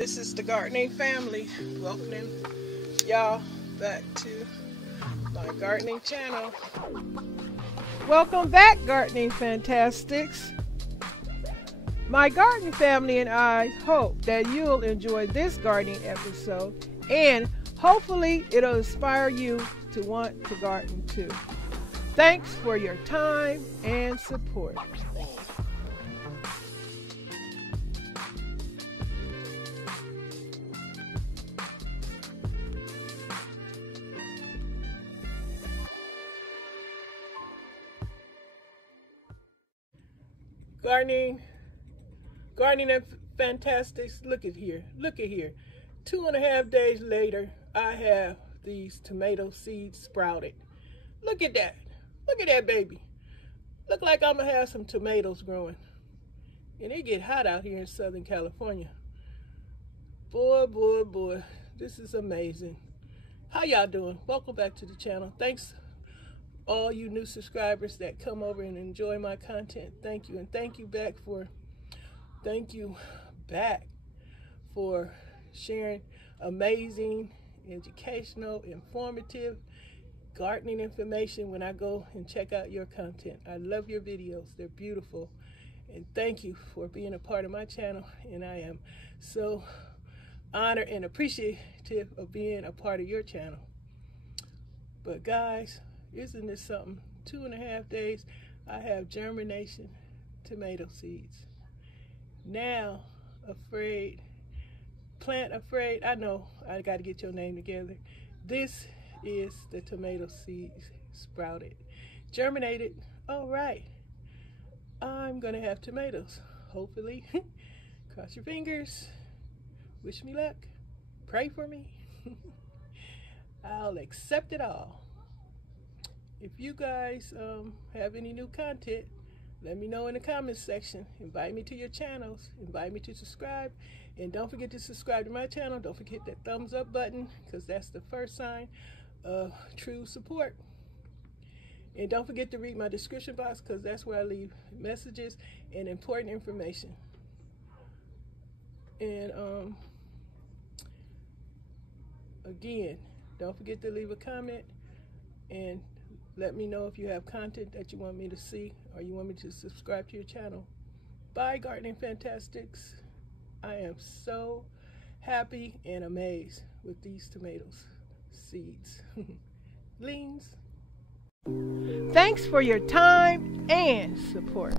This is the gardening family. Welcoming y'all back to my gardening channel. Welcome back, gardening fantastics. My garden family and I hope that you'll enjoy this gardening episode, and hopefully it'll inspire you to want to garden too. Thanks for your time and support. Gardening and fantastics. Look at here. 2.5 days later, I have these tomato seeds sprouted. Look at that. Look at that baby. Look like I'm gonna have some tomatoes growing. And it get hot out here in Southern California. Boy, this is amazing. How y'all doing? Welcome back to the channel. Thanks all you new subscribers that come over and enjoy my content. Thank you. And thank you back for sharing amazing, educational, informative gardening information when I go and check out your content. I love your videos. They're beautiful. And thank you for being a part of my channel. And I am so honored and appreciative of being a part of your channel. But guys, isn't this something? 2.5 days, I have germination tomato seeds. Now, plant afraid, I know I got to get your name together. This is the tomato seeds sprouted, germinated. All right, I'm gonna have tomatoes, hopefully. Cross your fingers, wish me luck, pray for me. I'll accept it all. If you guys have any new content, let me know in the comments section. Invite me to your channels. Invite me to subscribe. And don't forget to subscribe to my channel. Don't forget that thumbs up button, because that's the first sign of true support. And don't forget to read my description box, because that's where I leave messages and important information. And again, don't forget to leave a comment and let me know if you have content that you want me to see or you want me to subscribe to your channel. Bye, gardening fantastics. I am so happy and amazed with these tomatoes seeds. Leans. Thanks for your time and support.